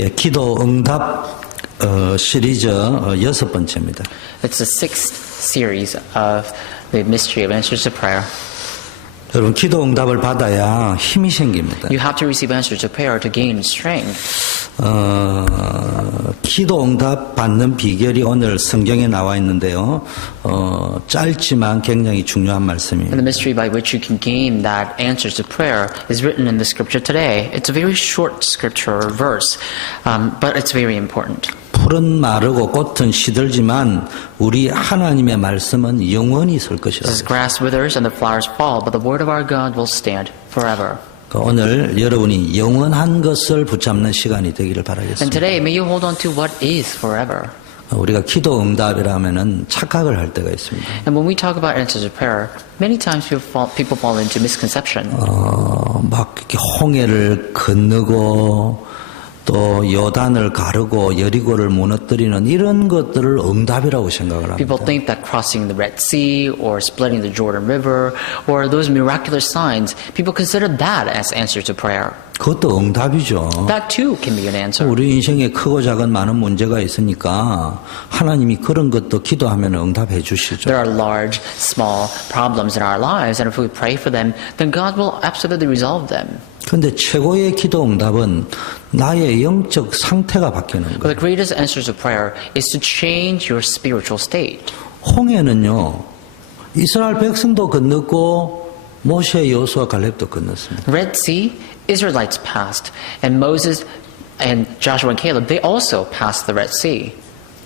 예, 기도 응답 시리즈 6번째입니다. It's the sixth series of the mystery of answers to prayer. 여러분, 기도 응답을 받아야 힘이 생깁니다. You have to receive answers to prayer to gain strength. 기도 응답 받는 비결이 오늘 성경에 나와 있는데요. 짧지만 굉장히 중요한 말씀이에요. And the mystery by which you can gain that answers to prayer is written in the scripture today. It's a very short scripture or verse, but it's very important. 풀은 마르고 꽃은 시들지만 우리 하나님의 말씀은 영원히 설 것이라. As grass withers and the flowers fall, but the word of our God will stand forever. 오늘 여러분이 영원한 것을 붙잡는 시간이 되기를 And 바라겠습니다. today, may you hold on to what is forever. 우리가 기도 응답이라면은 착각을 할 때가 있습니다. And when we talk about answers to prayer, many times people fall into misconception. 막 이렇게 홍해를 건너고 또 요단을 가르고 여리고를 무너뜨리는 이런 것들을 응답이라고 생각을 합니다. People think that crossing the Red Sea or splitting the Jordan River or those miraculous signs, people consider that as answer to prayer. 그것도 응답이죠. That too can be an answer. 우리 인생에 크고 작은 많은 문제가 있으니까 하나님이 그런 것도 기도하면 응답해 주시죠. There are large, small problems in our lives, and if we pray for them, then God will absolutely resolve them. 그런데 최고의 기도 응답은 나의 영적 상태가 바뀌는 But 거예요. the greatest answer to prayer is to change your spiritual state. 홍해는요, 이스라엘 백성도 건넜고 모세, 여호수아, 갈렙도 건넜습니다. Red Sea, Israelites passed, and Moses and Joshua and Caleb, they also passed the Red Sea.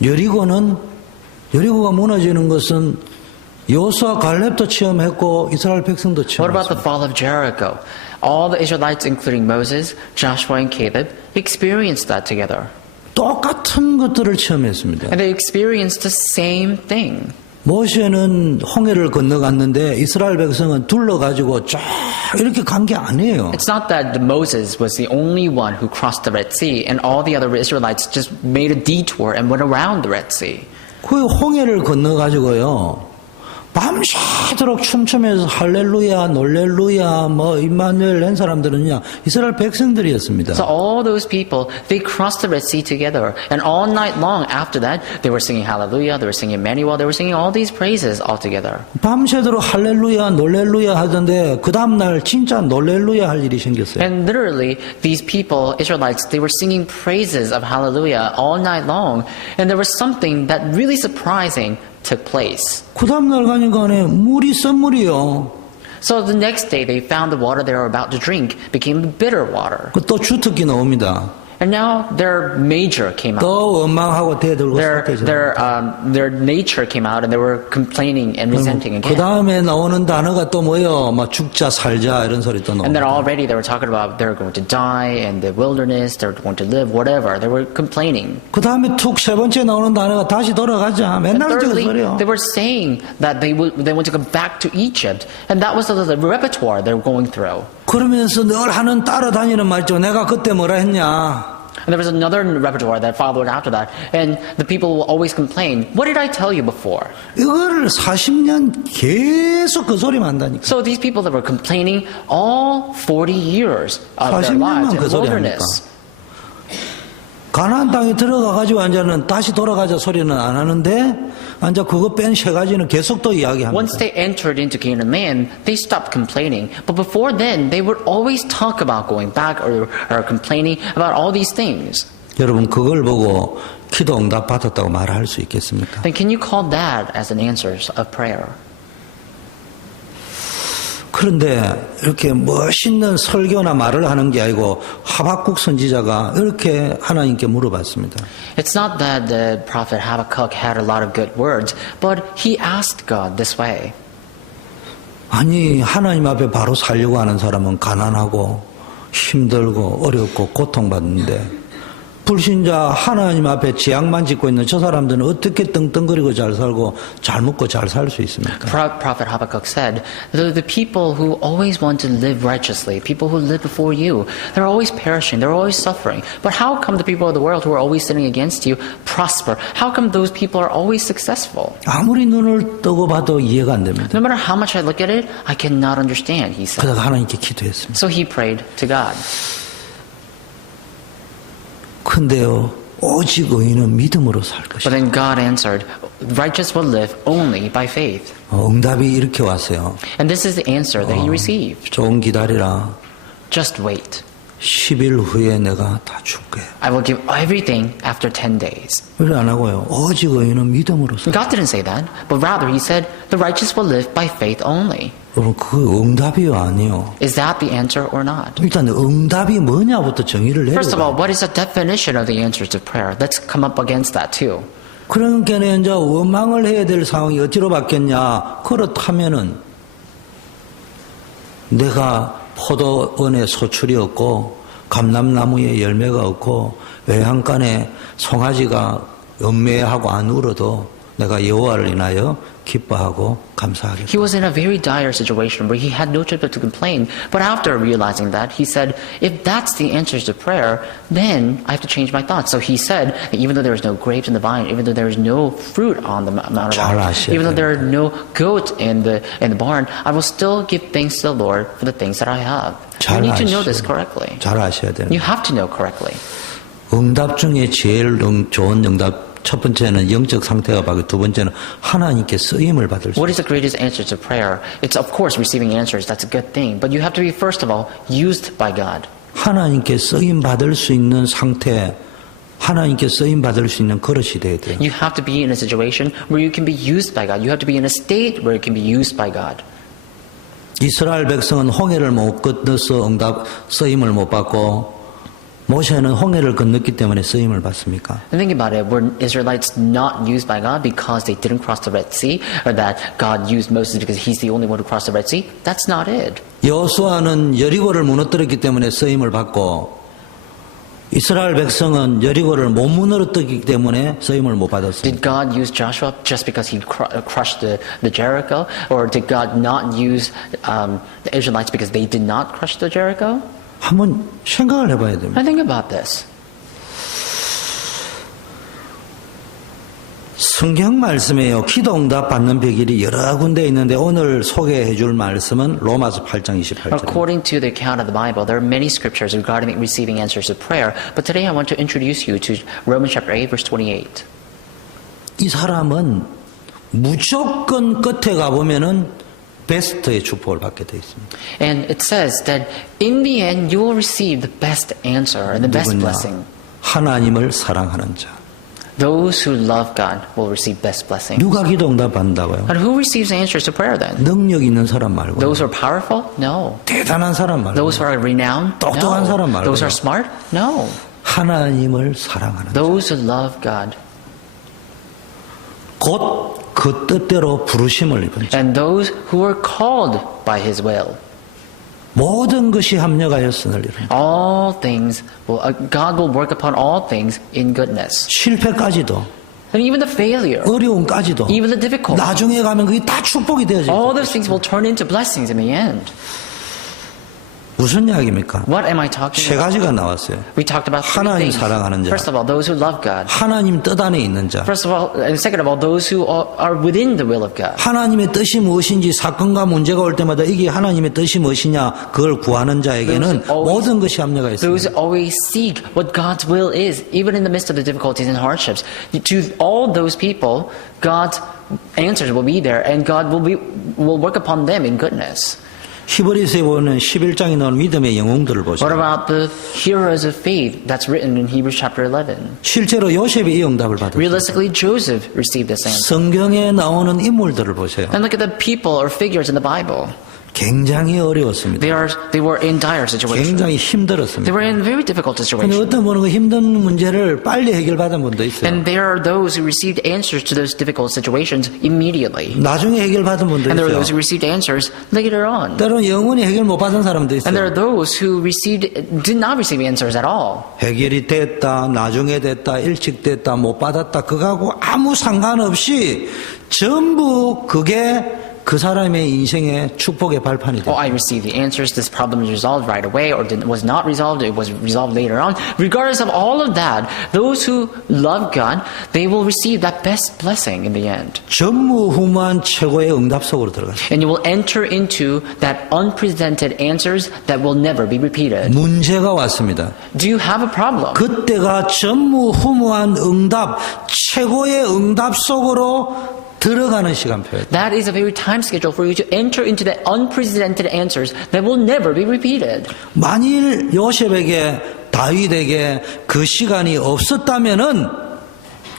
여리고가 무너지는 것은 여호수아, 갈렙도 체험했고 이스라엘 백성도 What about the 체험했습니다. fall of Jericho? All the Israelites, including Moses, Joshua, and Caleb, experienced that together. 똑같은 것들을 체험했습니다. And they experienced the same thing. 모세는 홍해를 건너갔는데 이스라엘 백성은 둘러가지고 쫙 이렇게 간 게 아니에요. It's not that Moses was the only one who crossed the Red Sea and all the other Israelites just made a detour and went around the Red Sea. 그 홍해를 건너가지고요, 밤새도록 춤추면서 할렐루야, 놀렐루야, 임마누엘 한 사람들은요, 이스라엘 백성들이었습니다. So all those people, they crossed the Red Sea together. And all night long after that, they were singing hallelujah, they were singing Emmanuel, they were singing all these praises all together. 밤새도록 할렐루야, 놀렐루야 하던데 그 다음날 진짜 놀렐루야 할 일이 생겼어요. And literally, these people, Israelites, they were singing praises of hallelujah all night long. And there was something that really surprising took place. 그 다음날 가니까 물이 썬물이요. So the next day, they found the water they were about to drink became bitter water. 또 주특기 나옵니다. And now their major came out. 또 원망하고 대들고 Their nature came out and they were complaining and resenting 그 again. 다음에 나오는 단어가 또 뭐예요? 막 죽자 살자 이런 소리 또 And then 나옵니다. already they were talking about they're going to die in the wilderness, they're going to live, whatever. They were complaining. 그 다음에 툭 세 번째 나오는 단어가 다시 돌아가자. And 맨날 저거 thirdly, 소리요. they were saying that they want to go back to Egypt. And that was the repertoire they were going through. 그러면서 늘 하는 따라다니는 말이죠. 내가 그때 뭐라 했냐. And there was another repertoire that followed after that. And the people will always complain, what did I tell you before? 이거를 40년 계속 그 소리만 한다니까. So these people that were complaining all 40 years of their 40년만 lives in 그 the 소리 wilderness. 가나안 땅에 들어가가지고 완전은 다시 돌아가자 소리는 안 하는데 완전 그거 뺀 세 가지는 계속 또 이야기합니다. Once they entered into Canaan land, they stopped complaining. But before then, they would always talk about going back or complaining about all these things. 여러분 그걸 보고 기도 응답 받았다고 말할 수 있겠습니까? Then can you call that as an answer of prayer? 그런데 이렇게 멋있는 설교나 말을 하는 게 아니고 하박국 선지자가 이렇게 하나님께 물어봤습니다. It's not that the prophet Habakkuk had a lot of good words, but he asked God this way. 아니 하나님 앞에 바로 살려고 하는 사람은 가난하고 힘들고 어렵고 고통받는데 불신자 하나님 앞에 지향만 짓고 있는 저 사람들은 어떻게 떵떵거리고 잘 살고 잘 먹고 잘 살 수 있습니까? Prophet Habakkuk said, the people who always want to live righteously, people who live before you, they're always perishing, they're always suffering. But how come the people of the world who are always sinning against you prosper? How come those people are always successful? 아무리 눈을 뜨고 봐도 이해가 안 됩니다. No matter how much I look at it, I cannot understand, he said. 그래서 하나님께 기도했습니다. So he prayed to God. 근데요, 오직 의인은 믿음으로 살 But 것이다. then God answered, righteous will live only by faith. 응답이 이렇게 왔어요. And this is the answer that he received. 조금 기다리라. Just wait. 10일 후에 내가 다 줄게. I will give everything after 10 days. 그래 안 하고요. 오직 의인은 믿음으로 살. God didn't say that, but rather he said, the righteous will live by faith only. 여러분 그 응답이요 아니요. Is that the answer or not? 일단 응답이 뭐냐부터 정의를 First of all, 내려요. what is the definition of the answers to prayer? Let's come up against that too. 그러니까 이제 원망을 해야 될 상황이 어찌로 바뀌었냐. 그렇다면은 내가 포도원에 소출이 없고 감람나무에 열매가 없고 외양간에 송아지가 음매하고 안 울어도 내가 여호와를 인하여 기뻐하고 감사하겠다. He was in a very dire situation where he had no choice but to complain. But after realizing that, he said, if that's the answers to prayer, then I have to change my thoughts. So he said, that even though there is no grapes in the vine, even though there is no fruit on the Mount of 잘 Olives, 아셔야 even though there 돼요. are no goat in the barn, I will still give thanks to the Lord for the things that I have. You 잘 need to know 아셔야 this 돼요. correctly. 잘 아셔야 돼요. You have to know correctly. 응답 중에 제일 좋은 응답 첫 번째는 영적 상태가 바뀌고 두 번째는 하나님께 쓰임을 받을 수 What is the greatest answer to prayer? It's of course receiving answers. That's a good thing. But you have to be, first of all, used by God. 하나님께 쓰임 받을 수 있는 상태, 하나님께 쓰임 받을 수 있는 그릇이 돼야 돼요. You have to be in a situation where you can be used by God. You have to be in a state where you can be used by God. 이스라엘 백성은 홍해를 못 건너서 응답 쓰임을 못 받고 모세는 홍해를 건넜기 때문에 쓰임을 받습니까? And think about it. Were Israelites not used by God because they didn't cross the Red Sea? Or that God used Moses because he's the only one who crossed the Red Sea? That's not it. 여호수아는 여리고를 무너뜨렸기 때문에 쓰임을 받고 이스라엘 백성은 여리고를 못 무너뜨렸기 때문에 쓰임을 못 받았습니다. Did God use Joshua just because he crushed the Jericho? Or did God not use the Israelites because they did not crush the Jericho? 한번 생각을 해봐야 됩니다. I think about this. 성경 말씀에요. 기도 응답 받는 비결이 여러 군데 있는데 오늘 소개해 줄 말씀은 로마서 8장 28절. According to the account of the Bible, there are many scriptures regarding receiving answers to prayer. But today I want to introduce you to Romans chapter 8, verse 28. 이 사람은 무조건 끝에 가보면은 베스트의 축복을 받게 되어 있습니다. And it says that in the end you will receive the best answer and the best 누구냐? blessing. 하나님을 사랑하는 자. Those who love God will receive best blessing. 누가 기도 응답 받는다고요? And who receives answers to prayer then? 능력 있는 사람 말고 Those who are powerful? No. 대단한 사람 말고 Those who are renowned? 똑똑한 사람 No. 말고요. Those who are smart? No. 하나님을 사랑하는 자. Those who love God. 곧 그 뜻대로 부르심을 입은 자. And those who are called by His will. 모든 것이 합력하였으늘 이런. All things will, God will work upon all things in goodness. 실패까지도 And even the failure, 어려움까지도 even the difficulty, 나중에 가면 그게 다 축복이 되어져 all 있다. those things will turn into blessings in the end. 무슨 이야기입니까? What am I talking 세 about? 가지가 나왔어요. We talked about three 하나님 things. 사랑하는 자. First of all, those who love God. 하나님 뜻 안에 있는 자. First of all, and second of all, those who are within the will of God. 하나님의 뜻이 무엇인지 사건과 문제가 올 때마다 이게 하나님의 뜻이 무엇이냐 그걸 구하는 자에게는 Those always- 모든 것이 합력하 Those 있습니다. who always seek what God's will is, even in the midst of the difficulties and hardships. To all those people, God's answers will be there, and God will work upon them in goodness. 히브리서에 보면 11장에 나온 믿음의 영웅들을 What 보세요. about the heroes of faith that's written in Hebrews chapter 11? 실제로 요셉이 이 응답을 받았어요. Realistically, Joseph received this answer. 성경에 나오는 인물들을 보세요. And look at the people or figures in the Bible. 굉장히 어려웠습니다. They were in dire situations. 굉장히 They 힘들었습니다. were in very difficult 근데 situations. 어떤 분은 그 힘든 문제를 빨리 해결받은 분도 있어요. And there are those who received answers to those difficult situations immediately. 나중에 해결받은 분도 And there are those who 있어요. received answers later on. 때로는 영원히 해결 못 받은 사람도 And there are 있어요. those who did not receive answers at all. 해결이 됐다, 나중에 됐다, 일찍 됐다, 못 받았다, 그거하고 아무 상관없이 전부 그게 그 사람의 인생의 축복의 발판이 Oh, 돼요. I received the answers. This problem is resolved right away, or was not resolved. It was resolved later on. Regardless of all of that, those who love God, they will receive that best blessing in the end. 전무후무한 최고의 응답 속으로 들어갔어요. And you will enter into that unprecedented answers that will never be repeated. 문제가 왔습니다. Do you have a problem? 그때가 전무후무한 응답, 최고의 응답 속으로 들어가는 시간표예요. That is a very time schedule for you to enter into the unprecedented answers that will never be repeated. 만일 요셉에게 다윗에게 그 시간이 없었다면은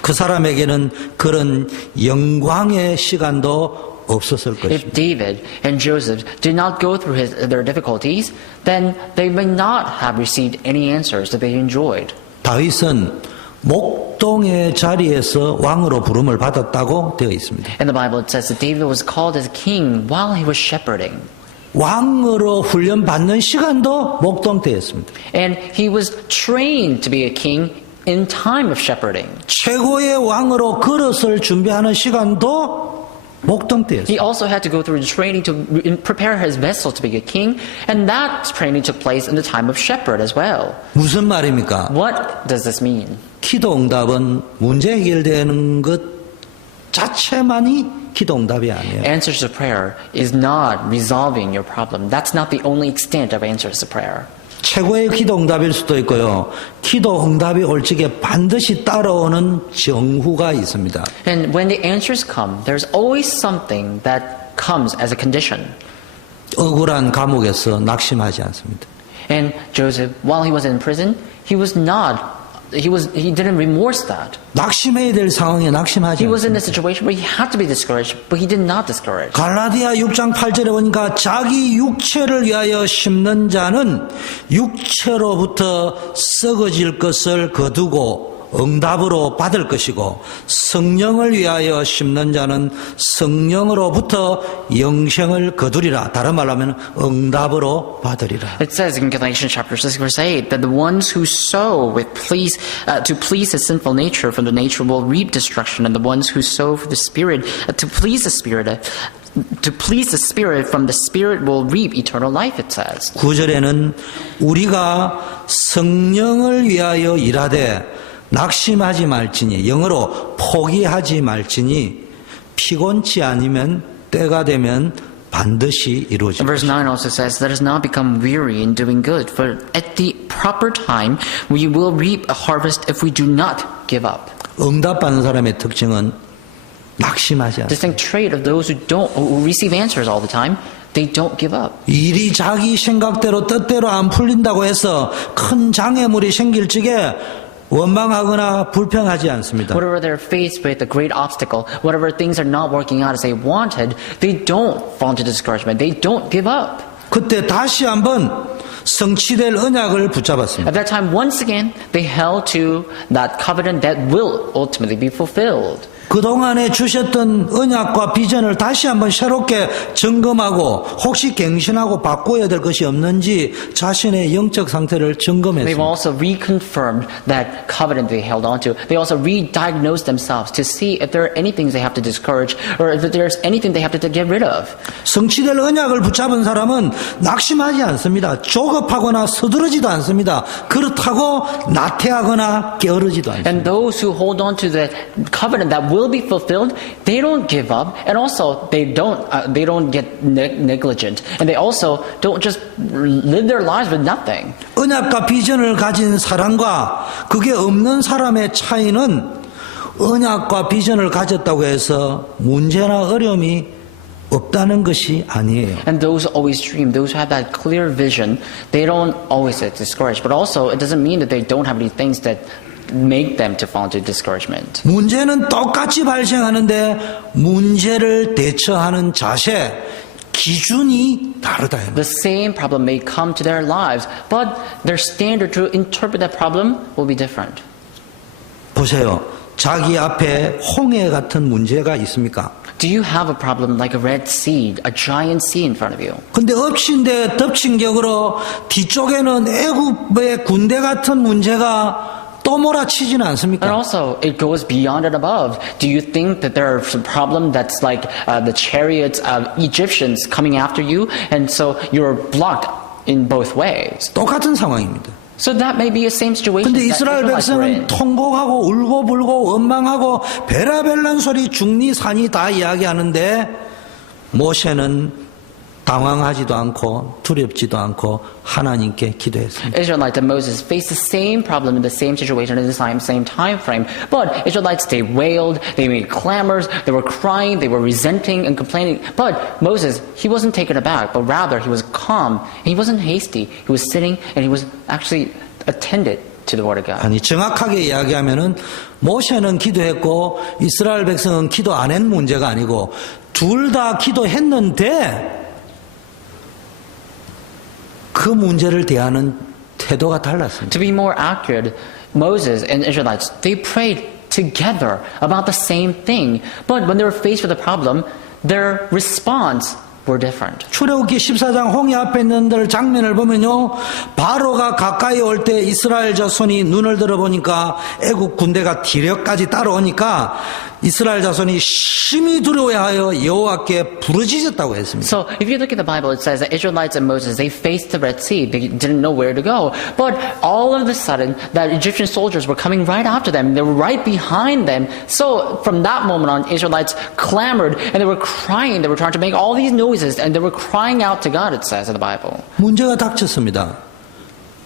그 사람에게는 그런 영광의 시간도 없었을 것입니다. If David and Joseph did not go through their difficulties, then they may not have received any answers that they enjoyed. 다윗은 목동의 자리에서 왕으로 부름을 받았다고 되어 있습니다. In the Bible, it says that David was called as king while he was shepherding. 왕으로 훈련받는 시간도 목동 때였습니다. And he was trained to be a king in time of shepherding. 최고의 왕으로 그릇을 준비하는 시간도 목동 때였습니다. He also had to go through the training to prepare his vessel to be a king, and that training took place in the time of shepherd as well. 무슨 말입니까? What does this mean? 기도 응답은 문제 해결되는 것 자체만이 기도 응답이 아니에요. Answers to prayer is not resolving your problem. That's not the only extent of answers to prayer. 최고의 기도 응답일 수도 있고요. 기도 응답이 올 적에 반드시 따라오는 정후가 있습니다. And when the answers come, there's always something that comes as a condition. 억울한 감옥에서 낙심하지 않습니다. And Joseph, while he was in prison, he didn't remorse that. 낙심해야 될 상황에 낙심하지 He was in 않습니다. a situation where he had to be discouraged, but he did not discourage. 갈라디아 6장 8절에 보니까 자기 육체를 위하여 심는 자는 육체로부터 썩어질 것을 거두고 응답으로 받을 것이고 성령을 위하여 심는 자는 성령으로부터 영생을 거두리라. 다른 말로 하면 응답으로 받으리라. It says in Galatians chapter 6 verse 8 that the ones who sow with to please the sinful nature from the nature will reap destruction, and the ones who sow for the Spirit to please the Spirit from the Spirit will reap eternal life, it says. 9절에는 우리가 성령을 위하여 일하되 낙심하지 말지니 영어로 포기하지 말지니 피곤치 아니면 때가 되면 반드시 이루어집니다. Verse 9 also says, let us not become weary in doing good, for at the proper time we will reap a harvest if we do not give up. 응답받는 사람의 특징은 낙심하지 않습니다. Distinct trait of those who receive answers all the time, they don't give up. 일이 자기 생각대로 뜻대로 안 풀린다고 해서 큰 장애물이 생길 적에 원망하거나 불평하지 않습니다. Whatever they're faced with, a great obstacle, whatever things are not working out as they wanted, they don't fall into discouragement. They don't give up. 그때 다시 한번 성취될 언약을 붙잡았습니다. At that time, once again, they held to that covenant that will ultimately be fulfilled. 그동안에 주셨던 언약과 비전을 다시 한번 새롭게 점검하고 혹시 갱신하고 바꿔야 될 것이 없는지 자신의 영적 상태를 They've 점검했습니다. also reconfirmed that covenant they held on to. They also re-diagnosed themselves to see if there are any things they have to discourage or if there's anything they have to get rid of. 성취될 언약을 붙잡은 사람은 낙심하지 않습니다. 조급하거나 서두르지도 않습니다. 그렇다고 나태하거나 게으르지도 않습니다. And those who hold on to the covenant that will be fulfilled, they don't give up, and also they don't get negligent, and they also don't just live their lives with nothing. 언약과 비전을 가진 사람과 그게 없는 사람의 차이는 언약과 비전을 가졌다고 해서 문제나 어려움이 없다는 것이 아니에요. And those who always dream, those who have that clear vision, they don't always get discouraged. But also, it doesn't mean that they don't have any things that make them to fall into discouragement. 문제는 똑같이 발생하는데 문제를 대처하는 자세, 기준이 다르다. The same problem may come to their lives, but their standard to interpret that problem will be different. 보세요. 자기 앞에 홍해 같은 문제가 있습니까? Do you have a problem like a red sea, a giant sea in front of you? 근데 엎친데 덮친 격으로 뒤쪽에는 애굽의 군대 같은 문제가 또 몰아치지는 And 않습니까? also, it goes beyond and above. Do you think that there are some problem that's like the chariots of Egyptians coming after you, and so you're blocked in both ways? 똑같은 상황입니다. So that may be the same situation 근데 that 이스라엘 Israelites were in. 백성은 통곡하고 울고불고 원망하고 베라벨란 소리 중니 산이 다 이야기하는데 모세는 당황하지도 않고 두렵지도 않고 하나님께 기도했습니다. Israelites and Moses faced the same problem in the same situation in the same time frame. But Israelites, they wailed, they made clamors, they were crying, they were resenting and complaining. But Moses, he wasn't taken aback, but rather he was calm. He wasn't hasty. He was sitting and he was actually attended to the word of God. 아니 정확하게 이야기하면은 모세는 기도했고 이스라엘 백성은 기도 안 한 문제가 아니고 둘 다 기도했는데 그 문제를 대하는 태도가 달랐습니다. To be more accurate, Moses and Israelites, they prayed together about the same thing. But when they were faced with a problem, their response were different. 출애굽기 14장 홍해 앞에 있는 장면을 보면요. 바로가 가까이 올 때 이스라엘 자손이 눈을 들어보니까 애국 군대가 뒤력까지 따라오니까 이스라엘 자손이 심히 두려워하여 여호와께 부르짖었다고 했습니다. So if you look at the Bible, it says that Israelites and Moses, they faced the Red Sea. They didn't know where to go. But all of a sudden, that Egyptian soldiers were coming right after them. They were right behind them. So from that moment on, Israelites clamored and they were crying. They were trying to make all these noises and they were crying out to God, it says in the Bible. 문제가 닥쳤습니다.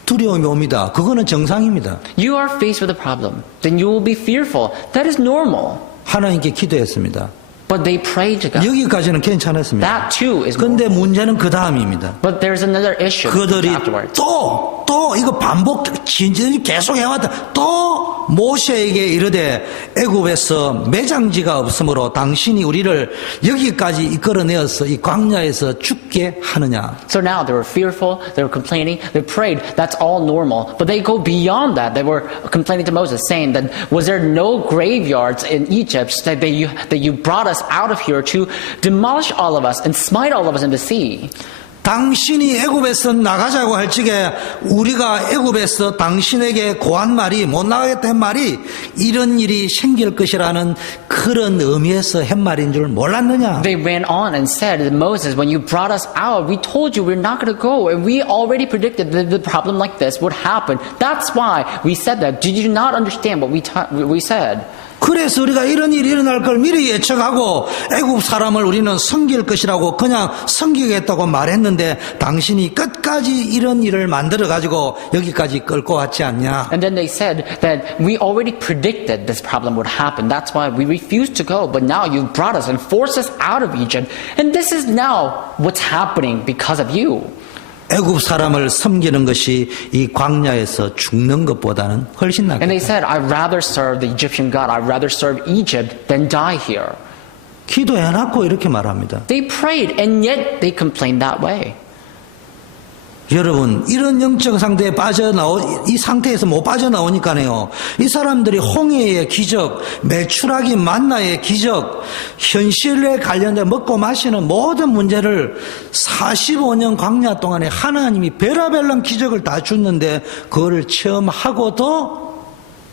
두려움이 옵니다. 그거는 정상입니다. You are faced with a problem. Then you will be fearful. That is normal. 하나님께 기도했습니다. But they prayed to God. 여기까지는 괜찮았습니다. That too is 그런데 normal. 문제는 그 다음입니다. But there's another issue 그들이 afterwards. 또 이거 반복 진전이 계속 해왔다. 또 모세에게 이르되 애굽에서 매장지가 없으므로 당신이 우리를 여기까지 이끌어내어서 이 광야에서 죽게 하느냐. So now they were fearful, they were complaining, they prayed, that's all normal. But they go beyond that. They were complaining to Moses, saying that, was there no graveyards in Egypt that you brought us out of here to demolish all of us and smite all of us in the sea? 당신이 애굽에서 나가자고 할 적에 우리가 애굽에서 당신에게 고한 말이 못 나가겠다 한 말이 이런 일이 생길 것이라는 그런 의미에서 한 말인 줄 몰랐느냐. They ran on and said, Moses, when you brought us out, we told you we're not going to go. And we already predicted that the problem like this would happen. That's why we said that. Did you not understand what we said? 그래서 우리가 이런 일이 일어날 걸 미리 예측하고 애굽 사람을 우리는 섬길 것이라고 그냥 섬기겠다고 말했는데 당신이 끝까지 이런 일을 만들어가지고 여기까지 끌고 왔지 않냐. And then they said that we already predicted this problem would happen. That's why we refused to go. But now you've brought us and forced us out of Egypt. And this is now what's happening because of you. 애굽 사람을 섬기는 것이 이 광야에서 죽는 것보다는 훨씬 And they 낫겠다. said, I'd rather serve the Egyptian God. I'd rather serve Egypt than die here. 기도해놨고 이렇게 말합니다. They prayed and yet they complained that way. 여러분 이런 영적 상태에 이 상태에서 못 빠져나오니까요. 이 사람들이 홍해의 기적, 매출하기 만나의 기적, 현실에 관련된 먹고 마시는 모든 문제를 45년 광야 동안에 하나님이 별의별난 기적을 다 줬는데 그거를 체험하고도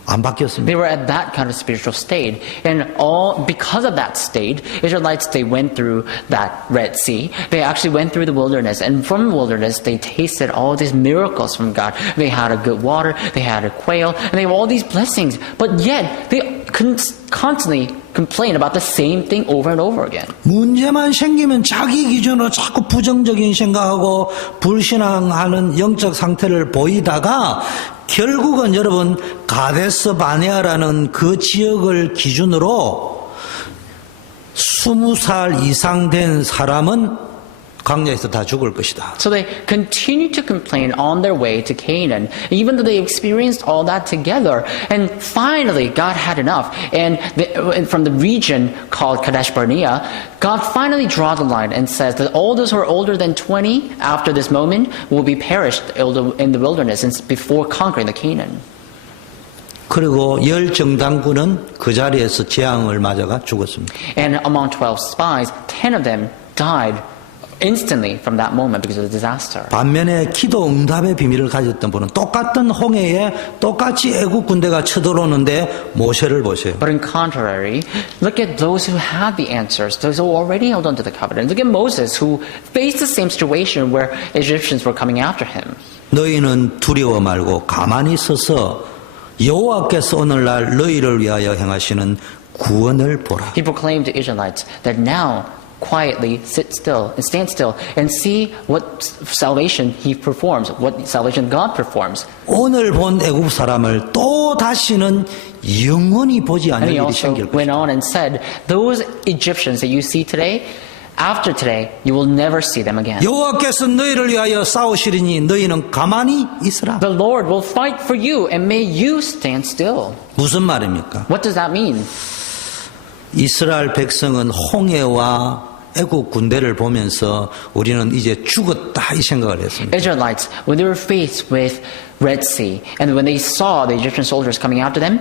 안 바뀌었습니다. They were at that kind of spiritual state. And all because of that state, Israelites, they went through that Red Sea. They actually went through the wilderness. And from the wilderness, they tasted all these miracles from God. They had a good water, they had a quail, and they have all these blessings. But yet, they constantly complain about the same thing over and over again. 문제만 생기면 자기 기준으로 자꾸 부정적인 생각하고 불신앙하는 영적 상태를 보이다가 결국은 여러분 가데스 바네아라는 그 지역을 기준으로 20살 이상 된 사람은 광야에서 다 죽을 것이다. So they continued to complain on their way to Canaan, even though they experienced all that together. And finally, God had enough. And from the region called Kadesh Barnea, God finally draws the line and says that all those who are older than 20 after this moment will be perished in the wilderness before conquering the Canaan. 그리고 10정당군은 그 자리에서 재앙을 맞아가 죽었습니다. And among 12 spies, 10 of them died instantly from that moment because of the disaster. 반면에 기도 응답의 비밀을 가졌던 분은 똑같은 홍해에 똑같이 애국 군대가 쳐들어오는데 모세를 보세요. But in contrary, look at those who had the answers, those who already held on to the covenant. Look at Moses, who faced the same situation where Egyptians were coming after him. 너희는 두려워 말고 가만히 서서 여호와께서 오늘날 너희를 위하여 행하시는 구원을 보라. He proclaimed to Israelites that now quietly sit still and stand still and see what salvation he performs, what salvation God performs. 오늘 본 애국 사람을 또 다시는 영원히 보지 And 않을 he 일이 also 생길 went 것이다. on and said, those Egyptians that you see today, after today, you will never see them again. 여호와께서 너희를 위하여 싸우시리니 너희는 가만히 있으라. The Lord will fight for you and may you stand still. 무슨 말입니까? What does that mean? 이스라엘 백성은 홍해와 애국 군대를 보면서 우리는 이제 죽었다 이 생각을 했습니다. Israelites, when they were faced with Red Sea and when they saw the Egyptian soldiers coming after them,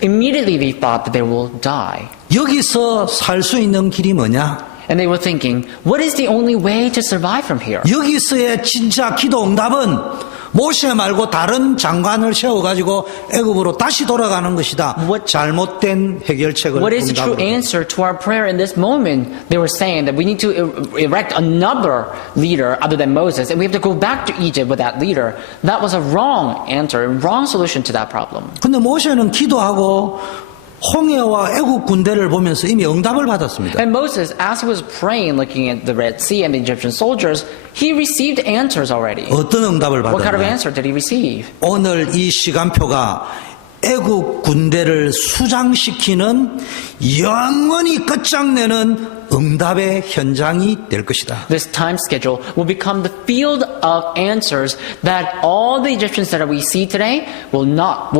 immediately they thought that they will die. 여기서 살 수 있는 길이 뭐냐? And they were thinking, what is the only way to survive from here? 여기서의 진짜 기도 응답은 모세 말고 다른 장관을 세워가지고 애굽으로 다시 돌아가는 것이다. 잘못된 해결책을 What is the true 응답으로. answer to our prayer in this moment? They were saying that we need to erect another leader other than Moses, and we have to go back to Egypt with that leader. That was a wrong answer, a wrong solution to that problem. 근데 모세는 기도하고 홍해와 애국 군대를 보면서 이미 응답을 받았습니다. And Moses, as he was praying, looking at the Red Sea and the Egyptian soldiers, he received answers already. 어떤 응답을 What kind of 받았냐? answer did he receive? 오늘 이 시간표가 애국 군대를 수장시키는 영원히 끝장내는 응답의 현장이 될 것이다. This time schedule will become the field of answers that all the Egyptians that we see today will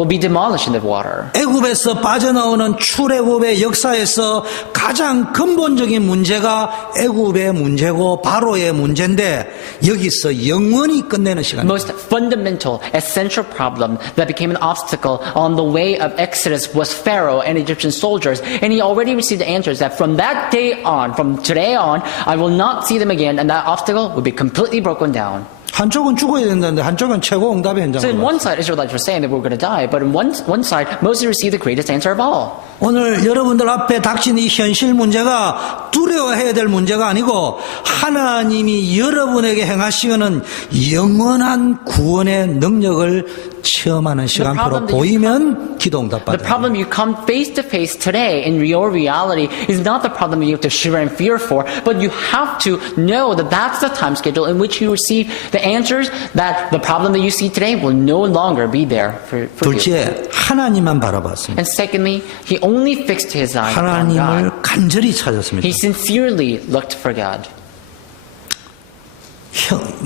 be demolished in the water. 애굽에서 빠져나오는 출애굽의 역사에서 가장 근본적인 문제가 애굽의 문제고 바로의 문제인데 여기서 영원히 끝내는 The 시간입니다. most fundamental, essential problem that became an obstacle on the way of Exodus was Pharaoh and Egyptian soldiers, and he already received the answers that from that day on, from today on, I will not see them again, and that obstacle will be completely broken down. 한쪽은 죽어야 된다는데 한쪽은 최고 응답의 So in 현장으로 one side, Israelites were saying that we were going to die, but in one side, Moses received the greatest answer of all. 오늘 여러분들 앞에 닥친 이 현실 문제가 두려워해야 될 문제가 아니고 하나님이 여러분에게 행하시는 영원한 구원의 능력을 체험하는 시간표로 보이면 기도 The 응답받아요. problem you come face to face today in your reality is not the problem you have to shiver and fear for, but you have to know that that's the time schedule in which you receive the answers that the problem that you see today will no longer be there for you. 둘째, 하나님만 바라봤습니다. And secondly, he only fixed his eyes on God. 하나님을 간절히 찾았습니다. He sincerely looked for God.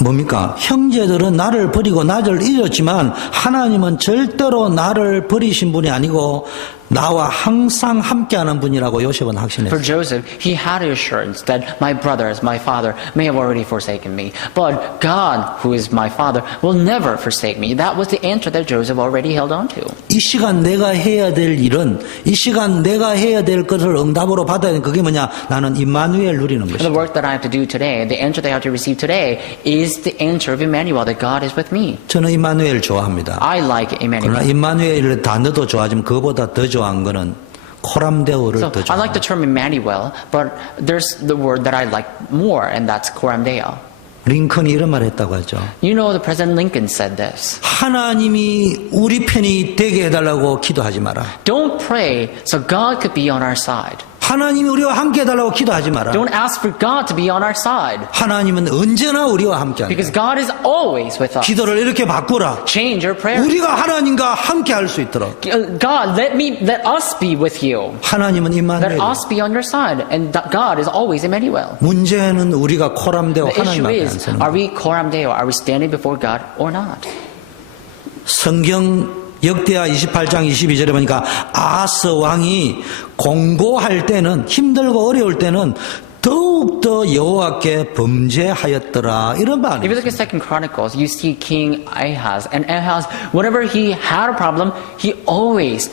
뭡니까? 형제들은 나를 버리고 나를 잊었지만 하나님은 절대로 나를 버리신 분이 아니고 나와 항상 함께하는 분이라고 요셉은 For 확신했어요. Joseph, he had the assurance that my brothers, my father, may have already forsaken me, but God, who is my father, will never forsake me. That was the answer that Joseph already held on to. 이 시간 내가 해야 될 일은 이 시간 내가 해야 될 것을 응답으로 받아야 되는 그게 뭐냐? 나는 임마누엘 누리는 And the 것이다. work that I have to do today, the answer that I have to receive today, is the answer of Emmanuel, that God is with me. 저는 임마누엘 좋아합니다. I like 그러나 Emmanuel. 임마누엘 단어도 좋아하지만 그거보다 더 좋아한 거는 코람데오를 So 더 I like the 좋아합니다. term Emmanuel, but there's the word that I like more, and that's Coram Deo. 링컨이 이런 말 했다고 하죠. You know, the President Lincoln said this. 하나님이 우리 편이 되게 해달라고 기도하지 마라. Don't pray so God could be on our side. 하나님이 우리와 함께 해달라고 기도하지 마라. Don't ask for God to be on our side. 하나님은 언제나 우리와 함께 한다. Because God is always with us. 기도를 이렇게 바꾸라. Change your prayer. 우리가 하나님과 함께 할 수 있도록. God, let us be with you. 하나님은 Let 임마누엘. us be on your side. And God is always Emmanuel. 문제는 우리가 코람되어 The 하나님 issue 앞에 안 is, 서는 are 거예요. we Coram Deo? Are we standing before God or not? 성경 역대하 28장 22절에 보니까 아하스 왕이 공고할 때는 힘들고 어려울 때는 더욱더 여호와께 범죄하였더라 이런 If you 말이에요. look at 2 Chronicles, you see King Ahaz. And Ahaz, whenever he had a problem, he always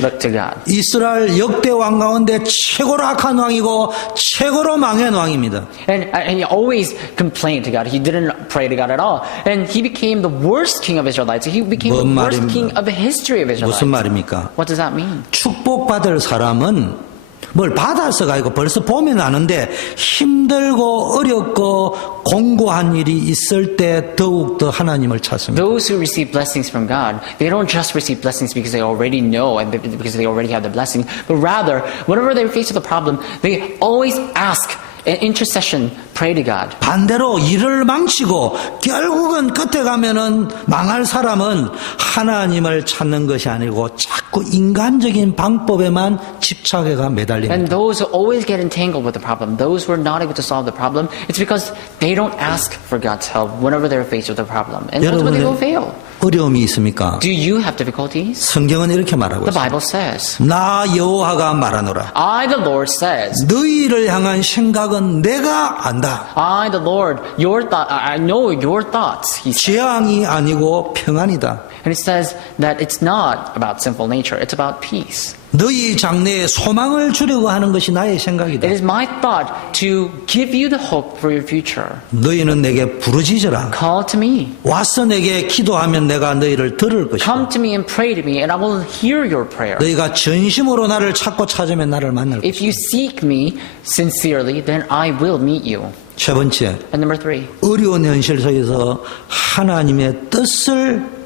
Look to God. 이스라엘 역대 왕 가운데 최고로 악한 왕이고 최고로 망한 왕입니다. And he always complained to God. He didn't pray to God at all. And he became the worst king of Israelites. He became the 뭔 worst 말입니까? king of the history of Israelites. 무슨 말입니까? What does that mean? 축복받을 사람은 뭘 받아서가 아니고 벌써 보면 아는데 힘들고 어렵고 공고한 일이 있을 때 더욱더 하나님을 찾습니다. Those who receive blessings from God, they don't just receive blessings because they already know and because they already have the blessing, but rather, whenever they face with a problem, they always ask an intercession, pray to God. 반대로 일을 망치고 결국은 끝에 가면은 망할 사람은 하나님을 찾는 것이 아니고 자꾸 인간적인 방법에만 집착해가 매달립니다. And those who always get entangled with the problem, those who are not able to solve the problem, it's because they don't ask for God's help whenever they're faced with a problem. And ultimately they will fail. 어려움이 있습니까? Do you have difficulties? 성경은 이렇게 말하고 The 있습니다. Bible says, 나 여호와가 말하노라. I, the Lord, says, 너희를 향한 생각은 내가 안다. I, the Lord, I know your thoughts. He says. 재앙이 아니고 평안이다. And it says that it's not about sinful nature, it's about peace. 너희 장래에 소망을 주려고 하는 것이 나의 생각이다. It is my thought to give you the hope for your future. 너희는 내게 부르짖으라. Call to me. 와서 내게 기도하면 내가 너희를 들을 것이다. Come to me and pray to me, and I will hear your prayer. 너희가 전심으로 나를 찾고 찾으면 나를 만날 If 것이다. you seek me sincerely, then I will meet you. 세 번째, And number 3, 어려운 현실 속에서 하나님의 뜻을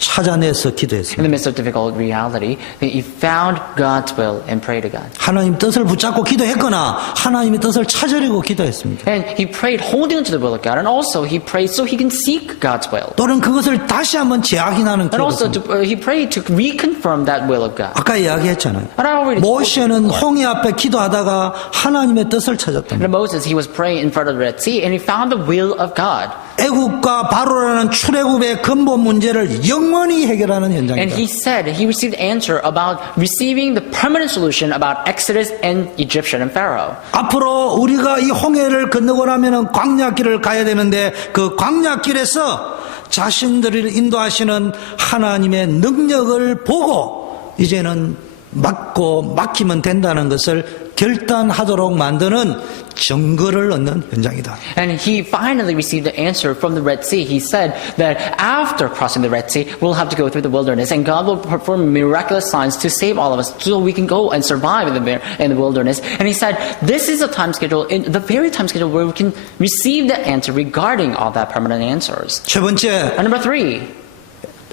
찾아내서 in 기도했습니다. the midst of difficult reality, that you found God's will and pray to God. 하나님 뜻을 붙잡고 기도했거나 하나님의 뜻을 찾으려고 기도했습니다. And he prayed holding to the will of God, and also he prayed so he can seek God's will. 또는 그것을 다시 한번 재확인하는 And also 기도했습니다. he prayed to reconfirm that will of God. 아까 이야기했잖아요. And I already told you 모세는 before. 홍해 앞에 기도하다가 하나님의 뜻을 찾았답니다. And Moses, he was praying in front of the Red Sea, and he found the will of God. 애국과 바로라는 출애굽의 근본 문제를 영원히 해결하는 And 현장이다. he said, he received answer about receiving the permanent solution about Exodus and Egyptian and Pharaoh. 앞으로 우리가 이 홍해를 건너고 나면은 광야길을 가야 되는데 그 광야길에서 자신들을 인도하시는 하나님의 능력을 보고 이제는 막히면 된다는 것을 결단하도록 만드는 증거를 얻는 현장이다. And he finally received the answer from the Red Sea. He said that after crossing the Red Sea, we'll have to go through the wilderness, and God will perform miraculous signs to save all of us so we can go and survive in the wilderness. And he said, this is a time schedule, in the very time schedule where we can receive the answer regarding all that permanent answers. 세 번째, And number 3,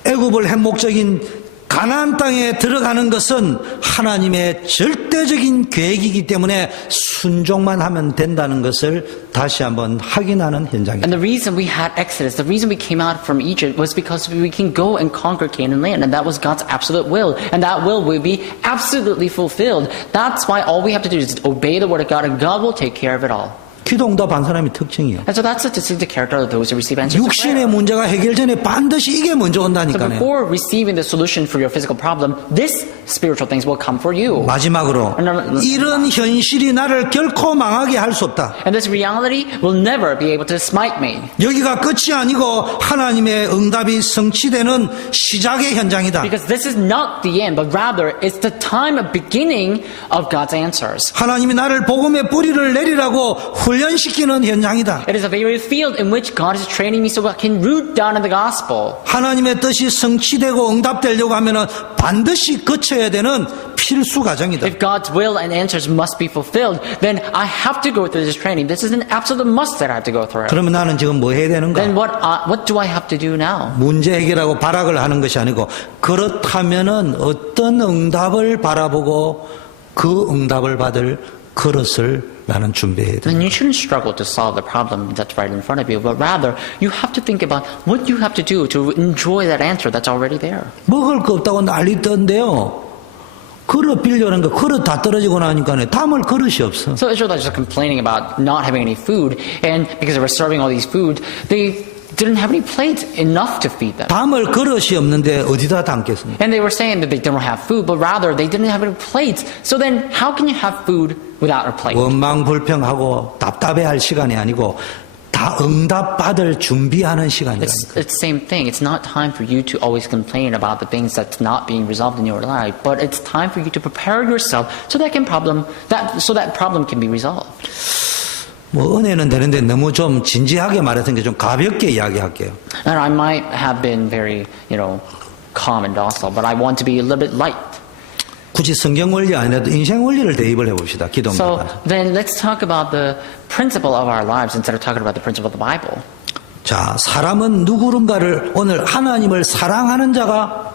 애굽을 행복적인 가나안 땅에 들어가는 것은 하나님의 절대적인 계획이기 때문에 순종만 하면 된다는 것을 다시 한번 확인하는 현장입니다. and the reason we had Exodus, the reason we came out from Egypt was because we can go and conquer Canaan land, and that was God's absolute will, and that will be absolutely fulfilled. That's why all we have to do is obey the word of God, and God will take care of it all. 기도 응답한 사람의 특징이에요. And so that's the distinctive character of those who receive answers to 육신의 prayer. 문제가 해결 전에 반드시 이게 먼저 So 온다니까요. before receiving the solution for your physical problem, this spiritual things will come for you. 마지막으로 이런 현실이 나를 결코 망하게 할 수 없다. And this reality will never be able to smite me. 여기가 끝이 아니고 하나님의 응답이 성취되는 시작의 현장이다. Because this is not the end, but rather it's the time of beginning of God's answers. 하나님이 나를 복음의 뿌리를 내리라고 훈련시키는 현장이다. It is a very field in which God is training me so I can root down in the gospel. 하나님의 뜻이 성취되고 응답되려고 하면 반드시 거쳐야 되는 필수 과정이다. If God's will and answers must be fulfilled, then I have to go through this training. This is an absolute must that I have to go through. 그러면 나는 지금 뭐 해야 되는가? Then what do I have to do now? 문제 해결하고 발악을 하는 것이 아니고 그렇다면은 어떤 응답을 바라보고 그 응답을 받을 그릇을 나는 준비해야 돼. Then you shouldn't struggle to solve the problem that's right in front of you, but rather you have to think about what you have to do to enjoy that answer that's already there. 먹을 거 없다고 난리던데요. 그릇 빌려는 거 그릇 다 떨어지고 나니까 담을 그릇이 없어. So Israelites are complaining about not having any food, and because they were serving all these food, they didn't have any plates enough to feed them. 담을 그릇이 없는데 어디다 담겠습니까? And they were saying that they didn't have food, but rather they didn't have any plates. So then how can you have food without a plate? 원망불평하고 답답해할 시간이 아니고 다 응답받을 준비하는 시간이라는 It's 거예요. the same thing. It's not time for you to always complain about the things that's not being resolved in your life, but it's time for you to prepare yourself so that problem can be resolved. 뭐 은혜는 되는데 너무 좀 진지하게 말했으니까 좀 가볍게 이야기할게요. And I might have been very, calm and docile, but I want to be a little bit light. 굳이 성경 원리 아니라도 인생 원리를 대입을 해봅시다. 기도 So 문제가. then let's talk about the principle of our lives instead of talking about the principle of the Bible. 자, 사람은 누구른가를 오늘 하나님을 사랑하는 자가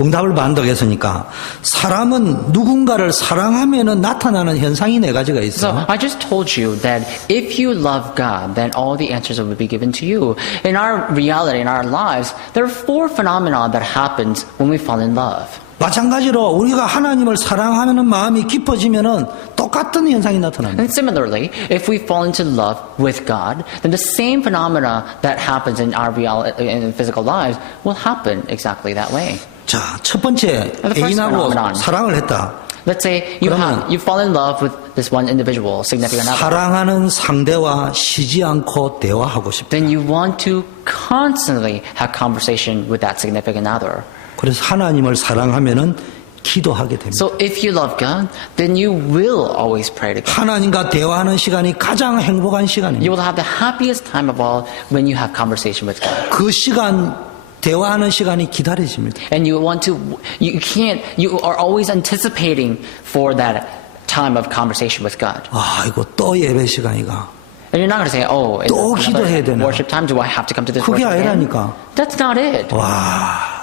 응답을 받는다고 했으니까 사람은 누군가를 사랑하면 나타나는 현상이 네 가지가 So 있어요. I just told you that if you love God, then all the answers will be given to you. In our reality, in our lives, there are 4 phenomena that happens when we fall in love. 마찬가지로 우리가 하나님을 사랑하는 마음이 깊어지면은 똑같은 현상이 나타납니다. And similarly, if we fall into love with God, then the same phenomena that happens in our in physical lives will happen exactly that way. 자, 첫 번째 The first 애인하고 phenomenon. 사랑을 했다. Let's say you fall in love with this one individual, significant other. 사랑하는 상대와 쉬지 않고 대화하고 싶다. Then you want to constantly have conversation with that significant other. 그래서 하나님을 사랑하면은 기도하게 됩니다. So if you love God, then you will always pray to God. 하나님과 대화하는 시간이 가장 행복한 시간입니다. You will have the happiest time of all when you have conversation with God. 그 시간 대화하는 시간이 기다려집니다. And you are always anticipating for that time of conversation with God. 아, 이거 또 예배 시간이가. And you're not going to say, oh, it's 또 기도해야 another 되나? worship time. Do I have to come to this 그게 worship again? 아니라니까. That's not it. 와.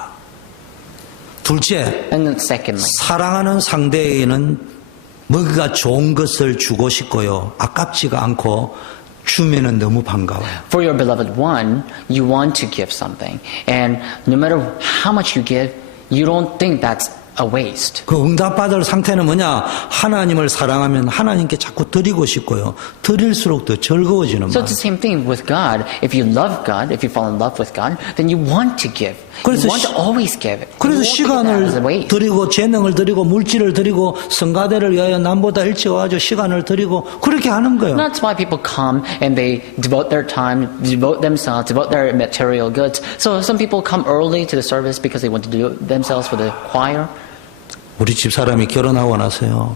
둘째, And then secondly, 사랑하는 상대에게는 뭔가 좋은 것을 주고 싶고요. 아깝지가 않고 주면은 너무 반가워요. for your beloved one, you want to give something. And no matter how much you give, you don't think that's a waste. 그 응답받을 상태는 뭐냐? 하나님을 사랑하면 하나님께 자꾸 드리고 싶고요. 드릴수록 더 즐거워지는 So 마음. it's the same thing with God. If you love God, if you fall in love with God, then you want to give. You 그래서 want to always give. 그래서 You won't think of that as a 시간을 waste. 드리고 재능을 드리고 물질을 드리고 성가대를 위하여 남보다 일찍 와서 시간을 드리고 그렇게 하는 거예요. That's why people come and they devote their time, devote themselves, devote their material goods. So some people come early to the service because they want to do themselves for the choir. 우리 집 사람이 결혼하고 나서요.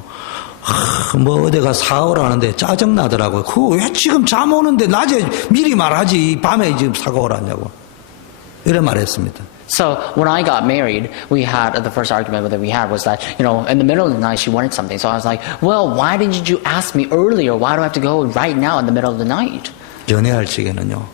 뭐 어디가 사오라 하는데 짜증 나더라고요. 그거 왜 지금 잠 오는데 낮에 미리 말하지 밤에 지금 사고 오라냐고. 이래 말했습니다. So when I got married, the first argument that we had was that, in the middle of the night she wanted something. So I was like, well, why didn't you ask me earlier? Why do I have to go right now in the middle of the night? 연애할 적에는요.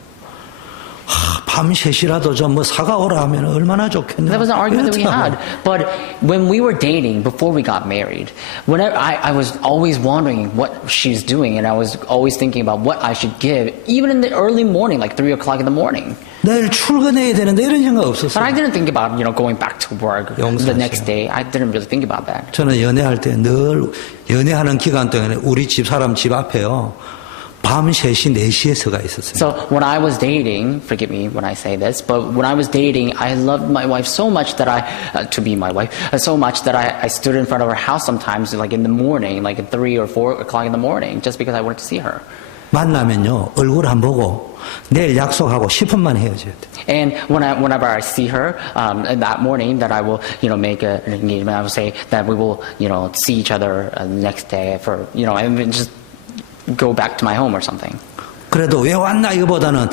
밤 3시라도 좀 뭐 사가오라 하면 얼마나 좋겠냐. That was an argument that we 이렇더라고요. had. But when we were dating, before we got married, whenever I was always wondering what she's doing, and I was always thinking about what I should give, even in the early morning, like 3 o'clock in the morning. 내일 출근해야 되는데 이런 생각 But 없었어요. I didn't think about, going back to work the 용서하세요. next day. I didn't really think about that. 저는 연애할 때 늘 연애하는 기간 동안에 우리 집 사람 집 앞에요. 밤 3시, 4시에 서가 있었어요. So when I was dating, forgive me when I say this, but when I was dating, I loved my wife so much that to be my wife, so much that I stood in front of her house sometimes, like in the morning, like at 3 or 4 o'clock in the morning, just because I wanted to see her. 만나면요 얼굴 안 보고 내일 약속하고 10분만 헤어져야 돼. And whenever I see her that morning, that I will, make an engagement, I will say that we will, see each other next day for, and then just go back to my home or something. 그래도 왜 왔나 이거보다는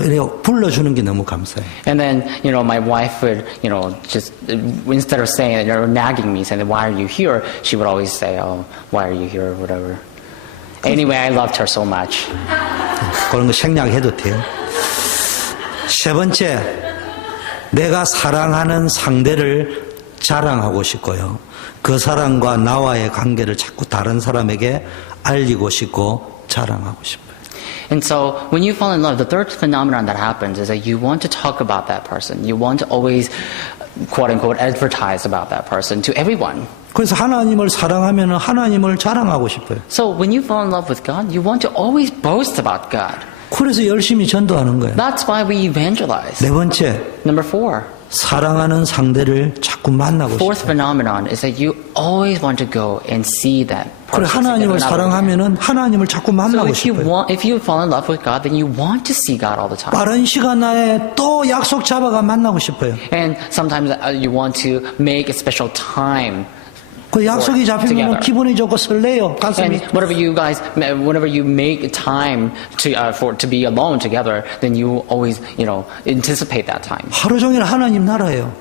이래 불러주는 게 너무 감사해요. And then, my wife would, just, instead of saying, nagging me, saying, why are you here? She would always say, oh, why are you here, or whatever. Anyway, I loved her so much. 그런 거 생략해도 돼요. 세 번째, 내가 사랑하는 상대를 자랑하고 싶고요. 그 사람과 나와의 관계를 자꾸 다른 사람에게 알리고 싶고 자랑하고 싶어요. And so, when you fall in love, the third phenomenon that happens is that you want to talk about that person. You want to always, quote unquote, advertise about that person to everyone. 그래서 하나님을 사랑하면 하나님을 자랑하고 싶어요. So, when you fall in love with God, you want to always boast about God. 그래서 열심히 전도하는 거예요. That's why we evangelize. 네 번째, Number 4. 사랑하는 상대를 자꾸 만나고 Fourth 싶어요. phenomenon is that you always want to go and see that 그래 person. 하나님을 사랑하면은 하나님을 자꾸 So 만나고 if 싶어요. you fall in love with God, then you want to see God all the time. 빠른 시간 내에 또 약속 잡아가 만나고 싶어요. And sometimes you want to make a special time. 그 약속이 잡히면 together. 기분이 좋고 설레요. 가슴이. And whenever you make time to be alone together, then you always, anticipate that time. 하루 종일 하나님 나라예요.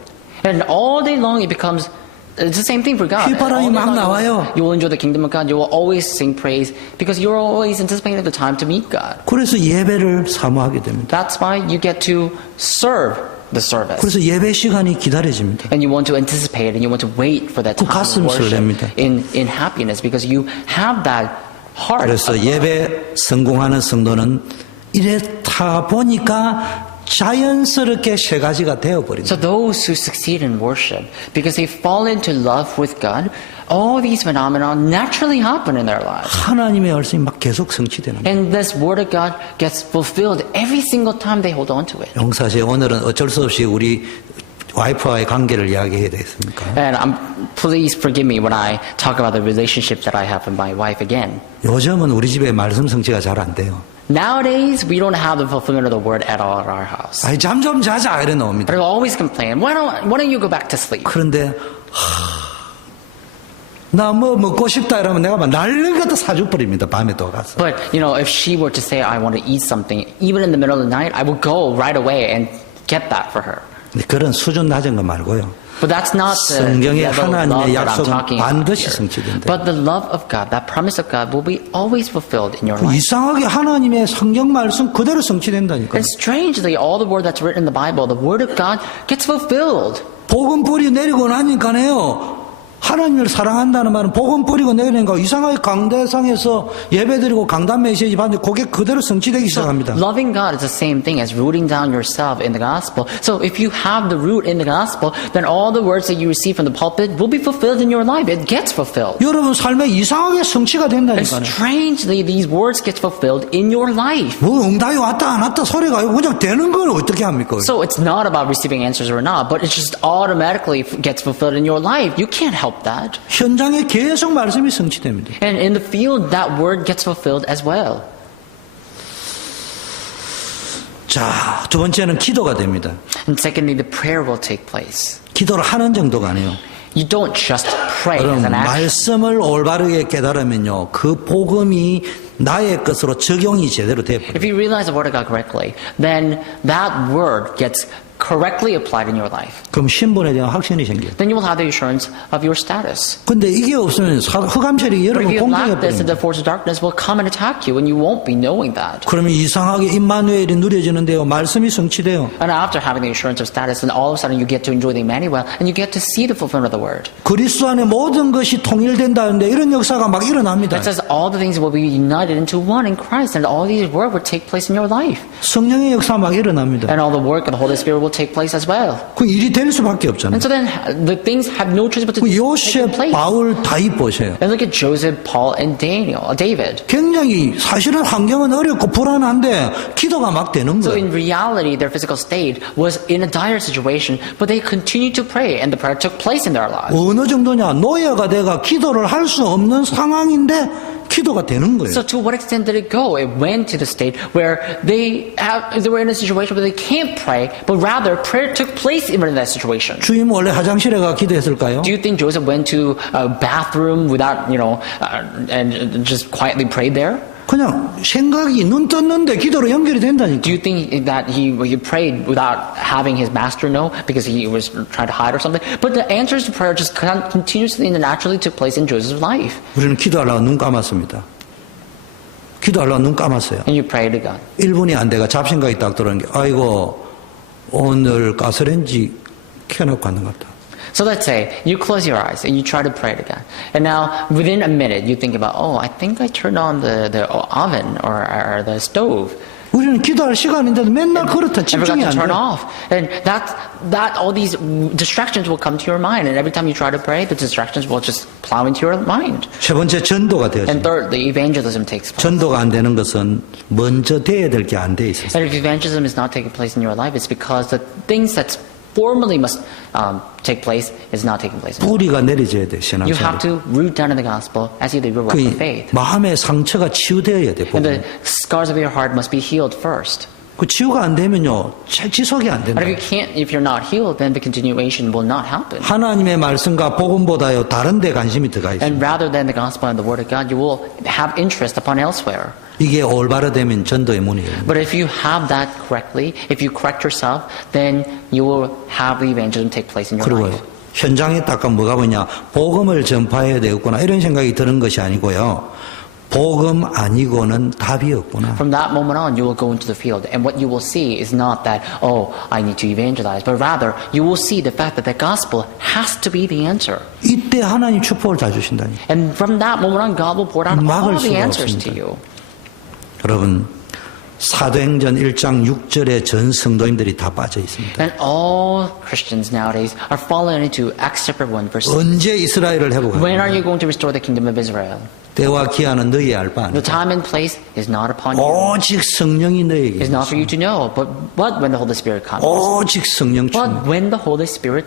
And all day long it becomes it's the same thing for God. 휘바람이 All day 막 long 나와요. you will enjoy the kingdom of God. You will always sing praise because you're always anticipating the time to meet God. 그래서 예배를 사모하게 됩니다. That's why you get to serve the service. 그래서 예배 시간이 기다려집니다. And you want to anticipate and you want to wait for that 그 time of 가슴 worship 설렙니다. in happiness because you have that heart. 그래서 예배 성공하는 성도는 이랬다 보니까 자연스럽게 세 가지가 되어버립니다. So those who succeed in worship, because they fall into love with God, all these phenomena naturally happen in their lives. 하나님의 말씀이 막 계속 성취되는 거예요. And this word of God gets fulfilled every single time they hold on to it. 용사씨 오늘은 어쩔 수 없이 우리 와이프와의 관계를 이야기해야 되겠습니까? And please forgive me when I talk about the relationship that I have with my wife again. 요즘은 우리 집에 말씀 성취가 잘 안 돼요. Nowadays, we don't have the fulfillment of the word at all at our house. 아이 잠 좀 자자 이래 나옵니다. But I always complain, why don't you go back to sleep? 그런데 나 뭐 먹고 싶다 이러면 내가 막 난리를 갖다 사줘 버립니다. 밤에 또 가서. But, if she were to say, I want to eat something, even in the middle of the night, I would go right away and get that for her. 그런 수준 낮은 거 말고요. But that's not the 성경의 level of love 하나님의 that I'm 약속은 talking about 반드시 here. 성취된다. But the love of God, that promise of God, will be always fulfilled in your life. 이상하게 하나님의 성경 말씀 그대로 성취된다니까. And strangely, all the word that's written in the Bible, the word of God, gets fulfilled. 복음 뿌리 내리고 나니까네요. 하나님을 사랑한다는 말은 복음 뿌리고 내리니까 이상하게 강대상에서 예배드리고 강단 메시지 받는데 그게 그대로 성취되기 시작합니다. Loving God is the same thing as rooting down yourself in the gospel. So if you have the root in the gospel, then all the words that you receive from the pulpit will be fulfilled in your life. It gets fulfilled. 여러분 삶에 이상하게 성취가 And 된다니까요. strangely, these words get fulfilled in your life. 뭐 응답이 왔다 안 왔다 소리가 아니고 그냥 되는 건 어떻게 합니까? So it's not about receiving answers or not, but it just automatically gets fulfilled in your life. You can't help that. 현장에 계속 말씀이 성취됩니다. And in the field, that word gets fulfilled as well. 자, 두 번째는 기도가 됩니다. And secondly, the prayer will take place. 기도를 하는 정도가 아니에요. You don't just pray as 그럼 an action. 말씀을 올바르게 깨달으면요, 그 복음이 나의 것으로 적용이 제대로 돼버려요. If you realize the word of God correctly, then that word gets correctly applied in your life. 그럼 신분에 대한 확신이 생겨요. Then you will have the assurance of your status. 근데 이게 없으면 흑암철이 But if 여러분 you lack 공격해 this, 버립니다. the force of darkness will come and attack you, and you won't be knowing that. 그러면 이상하게 임마누엘이 누려지는데요, 말씀이 성취돼요. And after having the assurance of status, then all of a sudden you get to enjoy the Emmanuel, and you get to see the fulfillment of the word. 그리스도 안에 모든 것이 통일된다는데 이런 역사가 막 일어납니다. It says all the things will be united into one in Christ, and all these work will take place in your life. 성령의 역사 막 일어납니다. And all the work of the Holy Spirit will take place as well. 그 일이 될 수밖에 없잖아요. And so then the things have no choice but to 그 take 요셉, place. 바울, 다윗 보세요. And look at Joseph, Paul, and David. 굉장히 사실은 환경은 어렵고 불안한데 기도가 막 되는 So 거예요. in reality, their physical state was in a dire situation, but they continued to pray, and the prayer took place in their lives. 어느 정도냐? 노예가 돼가 기도를 할 수 없는 상황인데 기도가 되는 거예요. So to what extent did it go? It went to the state where they were in a situation where they can't pray, but rather prayer took place even in that situation. 주임 원래 화장실에 가 기도했을까요? Do you think Joseph went to a bathroom without, and just quietly prayed there? 그냥 생각이 눈 떴는데 기도로 연결이 된다니까. Do you think that he prayed without having his master know because he was trying to hide or something? But the answers to prayer just continuously and naturally took place in Joseph's life. 우리는 기도하려고 눈 감았습니다. 기도하려고 눈 감았어요. And you pray to God. 1분이 안 돼가 잡생각이 딱 들어오는 게 아이고 오늘 가스레인지 켜놓고 왔는 것 같다. So let's say you close your eyes and you try to pray to God. And now within a minute you think about, oh, I think I turned on the oven or the stove. 우리는 기도할 시간인데도 맨날 그렇다. I forgot 집중이 to 안 turn 돼. off. And that all these distractions will come to your mind. And every time you try to pray, the distractions will just plow into your mind. 세 번째 전도가 And 되었습니다. thirdly, evangelism takes place. 전도가 안 되는 것은 먼저 돼야 될 게 안 돼 있어요. And if evangelism is not taking place in your life, it's because the things that's formally must take place is not taking place. 뿌리가 내려져야 돼, You have 신앙생활. to root down in the gospel as you live your walk of faith. 마음의 상처가 치유되어야 돼. And 복음. the scars of your heart must be healed first. 그 치유가 안 되면요, 지속이 안 된다. But if you're not healed, then the continuation will not happen. 하나님의 말씀과 복음보다요, 다른 데 관심이 들어가 있어요. And rather than the gospel and the word of God, you will have interest upon elsewhere. 이게 올바르되면 전도의 문이 열립니다. But if you have that correctly, if you correct yourself, then you will have the evangelism take place in your 그리고 life. 현장에 딱 뭐가 뭐냐, 복음을 전파해야 되겠구나, 이런 생각이 드는 것이 아니고요. 복음 아니고는 답이 없구나. From that moment on, you will go into the field, and what you will see is not that, oh, I need to evangelize, but rather you will see the fact that the gospel has to be the answer. 이때 하나님 축복을 다 주신다니. And from that moment on, God will pour out 막을 all the 수가 answers to 없습니다. you. 여러분, 사도행전 1장 6절에 전 성도님들이 다 빠져 있습니다. And all Christians nowadays are fallen into Acts chapter 1, verse 6. 언제 이스라엘을 When are 회복하냐? you going to restore the kingdom of Israel? 때와 기한은 너희의 알 바 The 아니라 time and place is not upon you. 오직 성령이 너희에게 It's not for 있으시오. you to know, but when the Holy Spirit comes. 오직 성령 But 충만. when the Holy Spirit